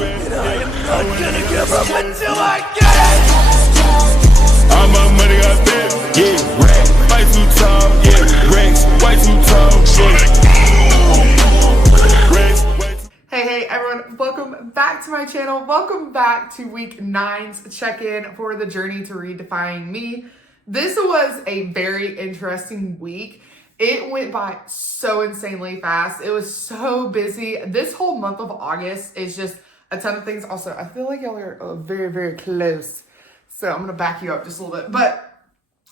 And I am not gonna give up until I get it. All my money got big, yeah, racks, way too tall, yeah, racks, way too tall, yeah. Hey everyone, welcome back to my channel. Welcome back to week 9's check-in for the journey to redefining me. This was a very interesting week. It went by so insanely fast. It was so busy. This whole month of August is just a ton of things. Also, I feel like y'all are very, very close. So I'm gonna back you up just a little bit. But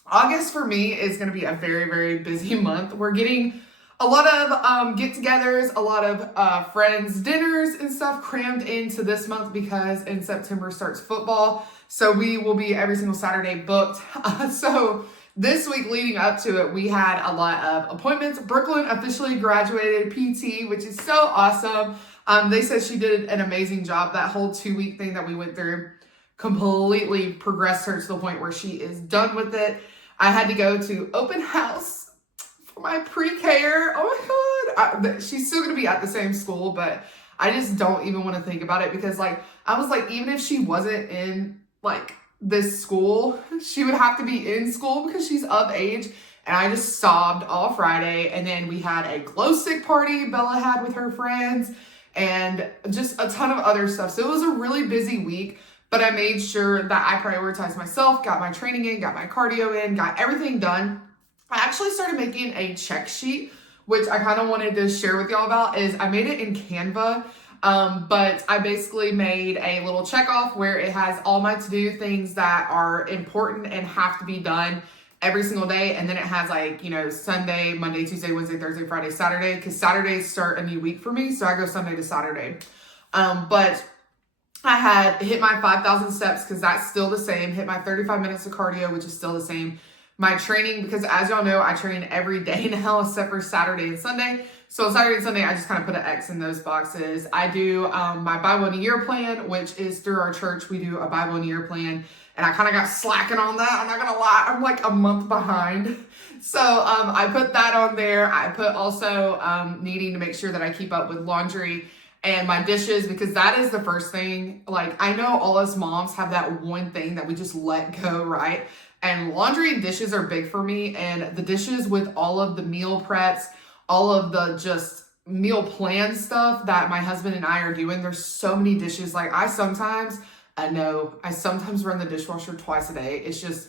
August for me is gonna be a very, very busy month. We're getting a lot of get-togethers, a lot of friends' dinners and stuff crammed into this month because in September starts football. So we will be every single Saturday booked. So this week leading up to it, we had a lot of appointments. Brooklyn officially graduated PT, which is so awesome. They said she did an amazing job. That whole 2-week thing that we went through completely progressed her to the point where she is done with it. I had to go to open house for my pre-K-er. Oh my God. She's still going to be at the same school, but I just don't even want to think about it because I was like, even if she wasn't in this school, she would have to be in school because she's of age. And I just sobbed all Friday. And then we had a glow stick party Bella had with her friends and just a ton of other stuff. So it was a really busy week, but I made sure that I prioritized myself, got my training in, got my cardio in, got everything done. I actually started making a check sheet, which I kind of wanted to share with y'all about. Is I made it in Canva. But I basically made a little check off where it has all my to-do things that are important and have to be done every single day. And then it has Sunday, Monday, Tuesday, Wednesday, Thursday, Friday, Saturday, because Saturdays start a new week for me. So I go Sunday to Saturday. But I had hit my 5,000 steps because that's still the same. Hit my 35 minutes of cardio, which is still the same. My training, because as y'all know, I train every day now except for Saturday and Sunday. So Saturday and Sunday, I just kind of put an X in those boxes. I do my Bible in a year plan, which is through our church. We do a Bible in a year plan. And I kind of got slacking on that. I'm not going to lie. I'm like a month behind. So I put that on there. I put also needing to make sure that I keep up with laundry and my dishes, because that is the first thing. I know all us moms have that one thing that we just let go, right? And laundry and dishes are big for me. And the dishes with all of the meal preps, all of the just meal plan stuff that my husband and I are doing. There's so many dishes. I sometimes run the dishwasher twice a day. It's just,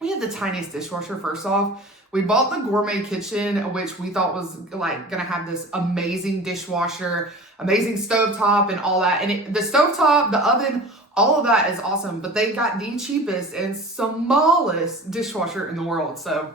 we have the tiniest dishwasher. First off, we bought the gourmet kitchen, which we thought was gonna have this amazing dishwasher, amazing stovetop and all that. And the stovetop, the oven, all of that is awesome, but they got the cheapest and smallest dishwasher in the world. So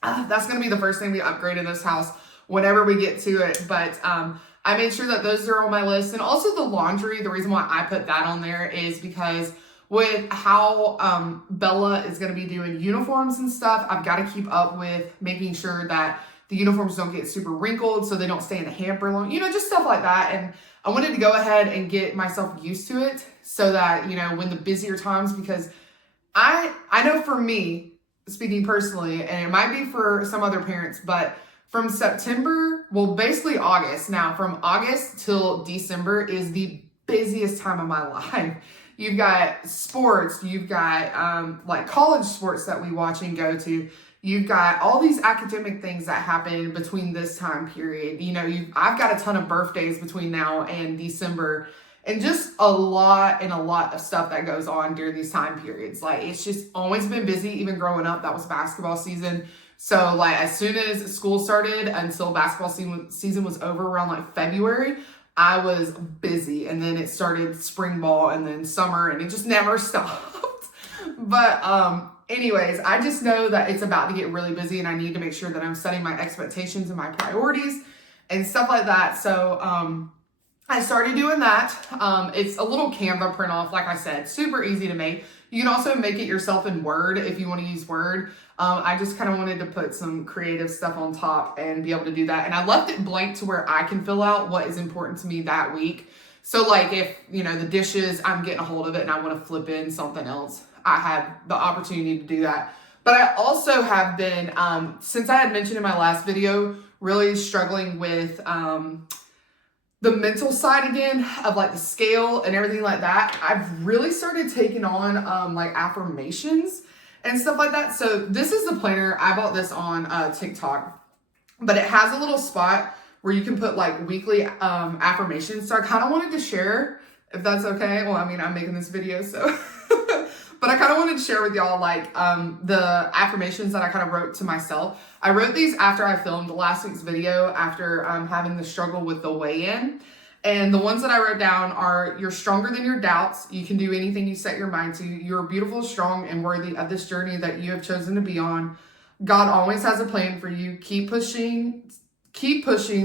that's going to be the first thing we upgrade in this house whenever we get to it. But I made sure that those are on my list. And also the laundry, the reason why I put that on there is because with how Bella is going to be doing uniforms and stuff, I've got to keep up with making sure that the uniforms don't get super wrinkled so they don't stay in the hamper long, just stuff like that. And I wanted to go ahead and get myself used to it so that, when the busier times, because I know for me, speaking personally, and it might be for some other parents, but from September, well, basically August. Now, from August till December is the busiest time of my life. You've got sports, you've got college sports that we watch and go to. You've got all these academic things that happen between this time period. I've got a ton of birthdays between now and December. And just a lot of stuff that goes on during these time periods. It's just always been busy. Even growing up, that was basketball season. So as soon as school started until basketball season was over around February, I was busy. And then it started spring ball and then summer and it just never stopped. But anyways, I just know that it's about to get really busy and I need to make sure that I'm setting my expectations and my priorities and stuff like that. So, I started doing that. It's a little Canva print off, like I said, super easy to make. You can also make it yourself in Word if you want to use Word. I just kind of wanted to put some creative stuff on top and be able to do that. And I left it blank to where I can fill out what is important to me that week. So if, the dishes, I'm getting a hold of it and I want to flip in something else, I have the opportunity to do that. But I also have been, since I had mentioned in my last video, really struggling with the mental side again of like the scale and everything like that, I've really started taking on like affirmations and stuff like that. So this is the planner. I bought this on TikTok, but it has a little spot where you can put like weekly affirmations. So I kind of wanted to share, if that's okay. Well, I mean, I'm making this video, so but I kind of wanted to share with y'all like the affirmations that I kind of wrote to myself. I wrote these after I filmed last week's video, after having the struggle with the weigh-in. And the ones that I wrote down are: you're stronger than your doubts. You can do anything you set your mind to. You're beautiful, strong, and worthy of this journey that you have chosen to be on. God always has a plan for you. Keep pushing.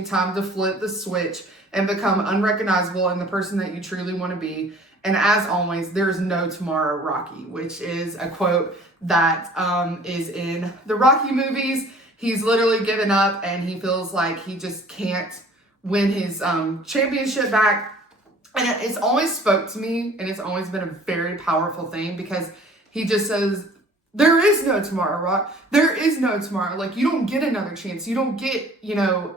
Time to flip the switch and become unrecognizable in the person that you truly want to be. And as always, there's no tomorrow, Rocky, which is a quote that is in the Rocky movies. He's literally given up and he feels like he just can't win his championship back. And it's always spoke to me, and it's always been a very powerful thing, because he just says, there is no tomorrow, Rock. There is no tomorrow. Like, you don't get another chance. You don't get,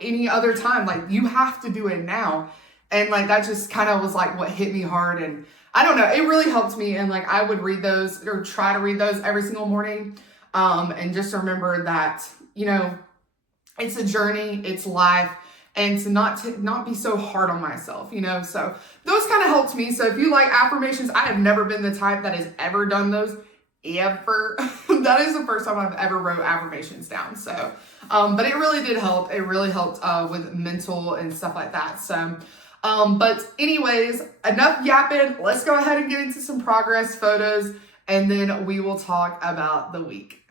any other time. Like, you have to do it now. And like, that just kind of was like what hit me hard. And I don't know, it really helped me. And like, I would read those, or try to read those every single morning. And just remember that, it's a journey, it's life, and to not be so hard on myself, So those kind of helped me. So if you like affirmations, I have never been the type that has ever done those, ever. That is the first time I've ever wrote affirmations down. So, but it really did help. It really helped with mental and stuff like that. So, but anyways, enough yapping. Let's go ahead and get into some progress photos, and then we will talk about the week.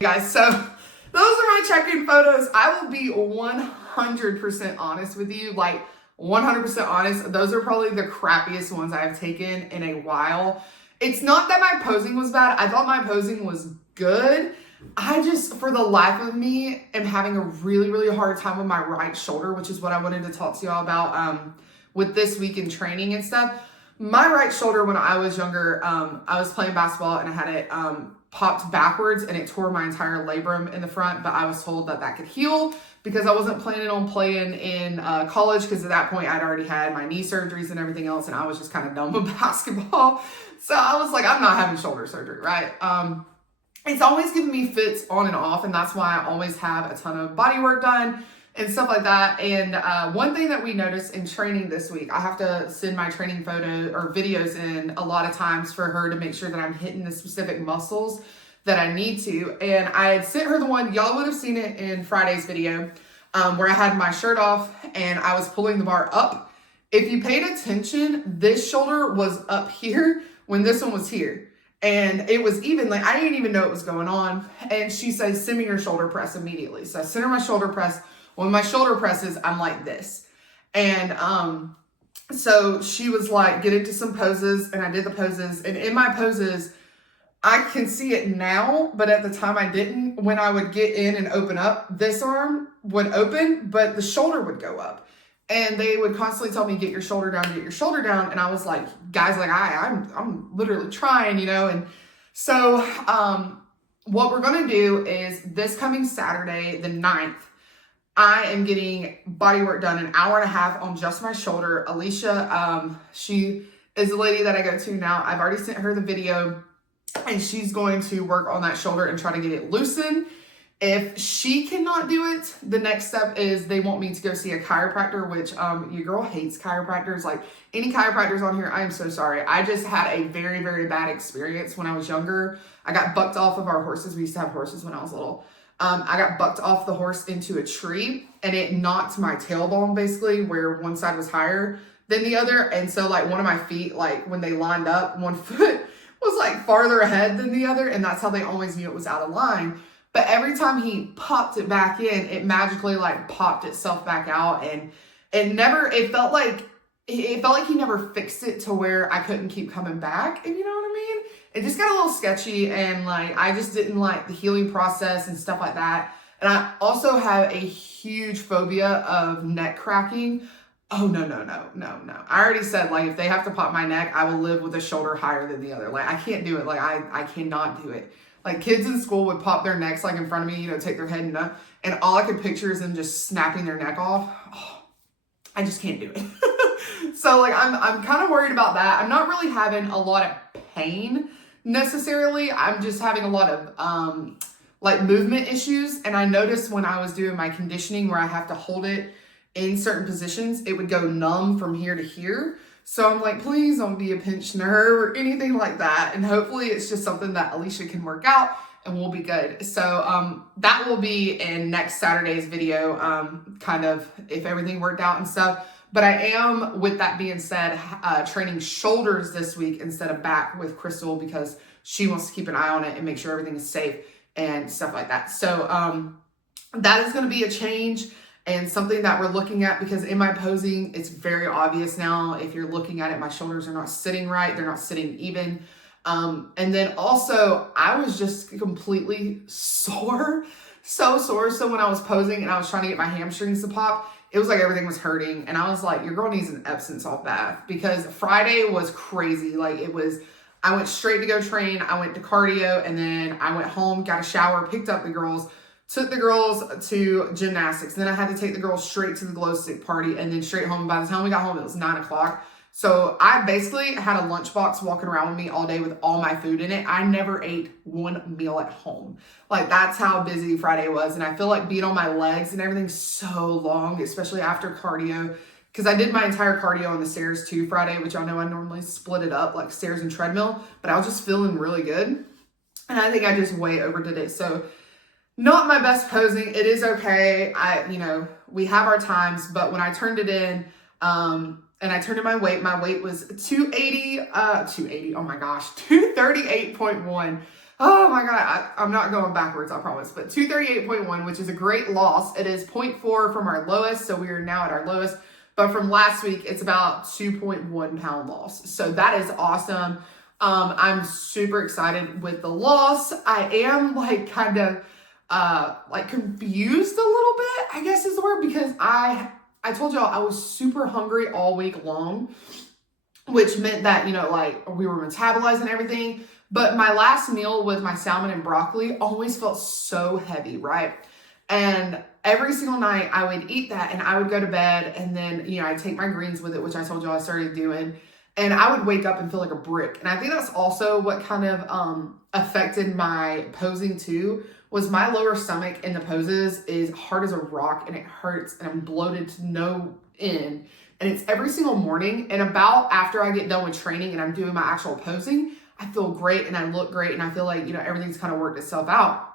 Guys, so those are my check-in photos. I will be 100% honest with you, like 100% honest. Those are probably the crappiest ones I've taken in a while. It's not that my posing was bad. I thought my posing was good. I just, for the life of me, am having a really, really hard time with my right shoulder, which is what I wanted to talk to y'all about with this week in training and stuff. My right shoulder, when I was younger, I was playing basketball and I had it popped backwards and it tore my entire labrum in the front, but I was told that that could heal because I wasn't planning on playing in college, because at that point I'd already had my knee surgeries and everything else, and I was just kind of done with basketball. So I was like, I'm not having shoulder surgery, right? It's always given me fits on and off, and that's why I always have a ton of body work done and stuff like that. And one thing that we noticed in training this week, I have to send my training photo or videos in a lot of times for her to make sure that I'm hitting the specific muscles that I need to. And I had sent her the one, y'all would have seen it in Friday's video, where I had my shirt off and I was pulling the bar up. If you paid attention, this shoulder was up here when this one was here. And it was even, like, I didn't even know it was going on. And she says, send me your shoulder press immediately. So I sent her my shoulder press. When my shoulder presses, I'm like this. And so she was like, get into some poses. And I did the poses. And in my poses, I can see it now, but at the time I didn't. When I would get in and open up, this arm would open, but the shoulder would go up. And they would constantly tell me, get your shoulder down, get your shoulder down. And I was like, guys, like I'm literally trying, And so what we're going to do is this coming Saturday, the 9th, I am getting body work done, an hour and a half on just my shoulder. Alicia, she is the lady that I go to now. I've already sent her the video, and she's going to work on that shoulder and try to get it loosened. If she cannot do it, the next step is they want me to go see a chiropractor, which your girl hates chiropractors. Like, any chiropractors on here, I am so sorry. I just had a very, very bad experience when I was younger. I got bucked off of our horses. We used to have horses when I was little. I got bucked off the horse into a tree, and it knocked my tailbone, basically, where one side was higher than the other. And so, like, one of my feet, like, when they lined up, one foot was like farther ahead than the other, and that's how they always knew it was out of line. But every time he popped it back in, it magically like popped itself back out, and it felt like he never fixed it to where I couldn't keep coming back, and you know what I mean? It just got a little sketchy, and like I just didn't like the healing process and stuff like that. And I also have a huge phobia of neck cracking. Oh, no. I already said, like, if they have to pop my neck, I will live with a shoulder higher than the other. Like, I can't do it. Like, I cannot do it. Like, kids in school would pop their necks, like, in front of me, you know, take their head and up. And all I could picture is them just snapping their neck off. Oh, I just can't do it. So, like, I'm kind of worried about that. I'm not really having a lot of pain necessarily. I'm just having a lot of, like, movement issues. And I noticed when I was doing my conditioning where I have to hold it in certain positions, it would go numb from here to here. So I'm like, please don't be a pinched nerve or anything like that. And hopefully it's just something that Alicia can work out and we'll be good. So that will be in next Saturday's video, kind of if everything worked out and stuff. But I am, with that being said, training shoulders this week instead of back with Crystal because she wants to keep an eye on it and make sure everything is safe and stuff like that. So that is going to be a change. And something that we're looking at, because in my posing, it's very obvious now. If you're looking at it, my shoulders are not sitting right. They're not sitting even. And then also, I was just completely sore. So sore. So when I was posing and I was trying to get my hamstrings to pop, it was like everything was hurting. And I was like, your girl needs an Epsom salt bath. Because Friday was crazy. Like, I went straight to go train. I went to cardio. And then I went home, got a shower, picked up the girls, took the girls to gymnastics. Then I had to take the girls straight to the glow stick party and then straight home. By the time we got home, it was 9 o'clock. So I basically had a lunchbox walking around with me all day with all my food in it. I never ate one meal at home. Like, that's how busy Friday was. And I feel like being on my legs and everything's so long, especially after cardio. Because I did my entire cardio on the stairs too Friday, which y'all know I normally split it up like stairs and treadmill. But I was just feeling really good. And I think I just way overdid it. So not my best posing. It is okay. We have our times, but when I turned it in, and I turned in my weight was 280, oh my gosh, 238.1. Oh my God, I'm not going backwards, I promise, but 238.1, which is a great loss. It is 0.4 from our lowest, so we are now at our lowest, but from last week, it's about 2.1 pound loss. So that is awesome. I'm super excited with the loss. I am like kind of confused a little bit, I guess is the word, because I told y'all I was super hungry all week long, which meant that, like we were metabolizing everything. But my last meal with my salmon and broccoli always felt so heavy, right? And every single night I would eat that and I would go to bed and then, I'd take my greens with it, which I told y'all I started doing. And I would wake up and feel like a brick. And I think that's also what kind of affected my posing too, was my lower stomach in the poses is hard as a rock and it hurts and I'm bloated to no end. And it's every single morning. And about after I get done with training and I'm doing my actual posing, I feel great and I look great and I feel like, everything's kind of worked itself out.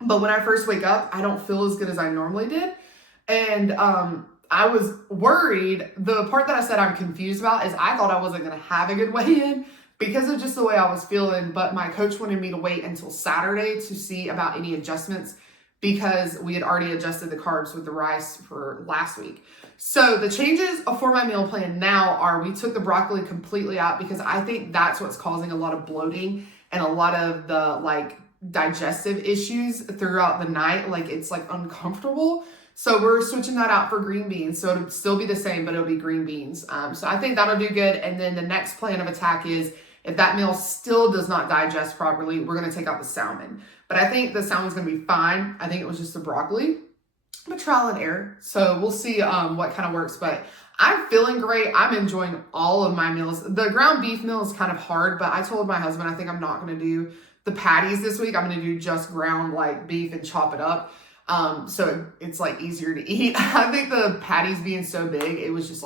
But when I first wake up, I don't feel as good as I normally did. And I was worried. The part that I said I'm confused about is I thought I wasn't going to have a good weigh-in because of just the way I was feeling. But my coach wanted me to wait until Saturday to see about any adjustments because we had already adjusted the carbs with the rice for last week. So the changes for my meal plan now are we took the broccoli completely out because I think that's what's causing a lot of bloating and a lot of the digestive issues throughout the night. Like it's uncomfortable. So we're switching that out for green beans. So it'll still be the same, but it'll be green beans. So I think that'll do good. And then the next plan of attack is if that meal still does not digest properly, we're going to take out the salmon. But I think the salmon's going to be fine. I think it was just the broccoli, but trial and error. So we'll see what kind of works. But I'm feeling great. I'm enjoying all of my meals. The ground beef meal is kind of hard, but I told my husband I think I'm not going to do the patties this week. I'm going to do just ground beef and chop it up. So it's easier to eat. I think the patties being so big, it was just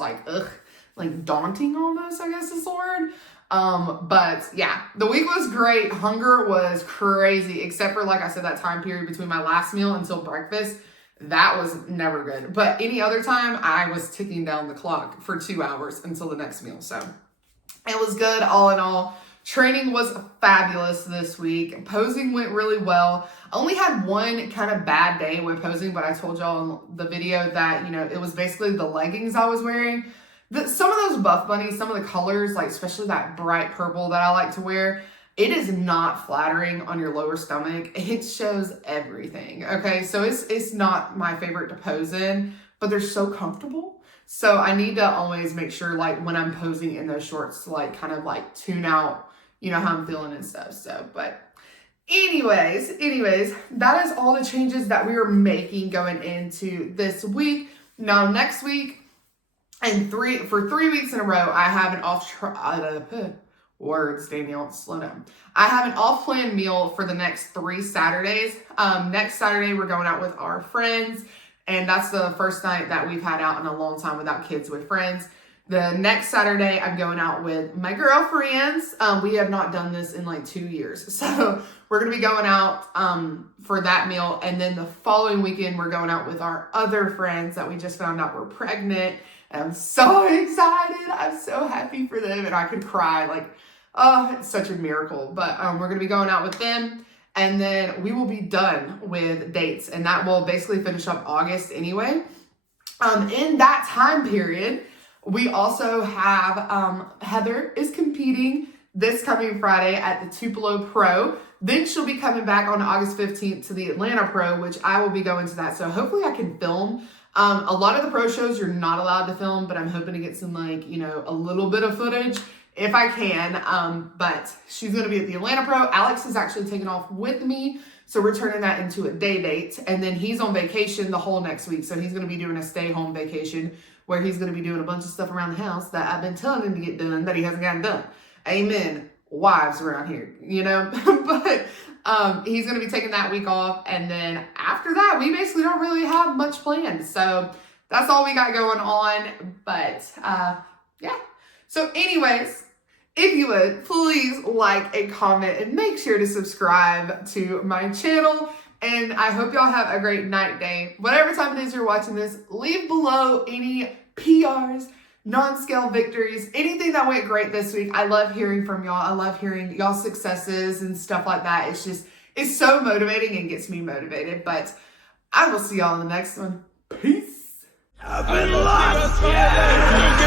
daunting almost, I guess is the word. But yeah, the week was great. Hunger was crazy, except for, like I said, that time period between my last meal until breakfast. That was never good. But any other time, I was ticking down the clock for 2 hours until the next meal. So it was good all in all. Training was fabulous this week. Posing went really well. I only had one kind of bad day with posing, but I told y'all in the video that, you know, it was basically the leggings I was wearing. Some of those Buff Bunnies, some of the colors, like especially that bright purple that I like to wear, it is not flattering on your lower stomach. It shows everything, okay? So it's not my favorite to pose in, but they're so comfortable. So I need to always make sure, like, when I'm posing in those shorts to, like, kind of, like, tune out, you know, how I'm feeling and stuff. So, but anyways, that is all the changes that we are making going into this week. Now, next week, and for 3 weeks in a row, I have an words, Danielle, slow down. I have an off-plan meal for the next 3 Saturdays. Next Saturday, we're going out with our friends, and that's the first night that we've had out in a long time without kids with friends. The next Saturday, I'm going out with my girlfriends. We have not done this in like 2 years. So we're going to be going out for that meal. And then the following weekend, we're going out with our other friends that we just found out were pregnant. And I'm so excited. I'm so happy for them. And I could cry. Like, oh, it's such a miracle. But we're going to be going out with them. And then we will be done with dates. And that will basically finish up August anyway. In that time period, we also have Heather is competing this coming Friday at the Tupelo Pro. Then she'll be coming back on August 15th to the Atlanta Pro, which I will be going to that. So hopefully I can film. A lot of the pro shows you're not allowed to film, but I'm hoping to get some, like, you know, a little bit of footage if I can. But she's going to be at the Atlanta Pro. Alex is actually taking off with me. So we're turning that into a day date. And then he's on vacation the whole next week. So he's going to be doing a stay home vacation where he's going to be doing a bunch of stuff around the house that I've been telling him to get done that he hasn't gotten done. Amen. Wives around here, you know, but he's going to be taking that week off. And then after that, we basically don't really have much planned. So that's all we got going on. But yeah. So anyways, if you would, please like and comment and make sure to subscribe to my channel. And I hope y'all have a great night, day. Whatever time it is you're watching this, leave below any PRs, non-scale victories, anything that went great this week. I love hearing from y'all. I love hearing y'all's successes and stuff like that. It's so motivating and gets me motivated. But I will see y'all in the next one. Peace. I've been lost, yeah.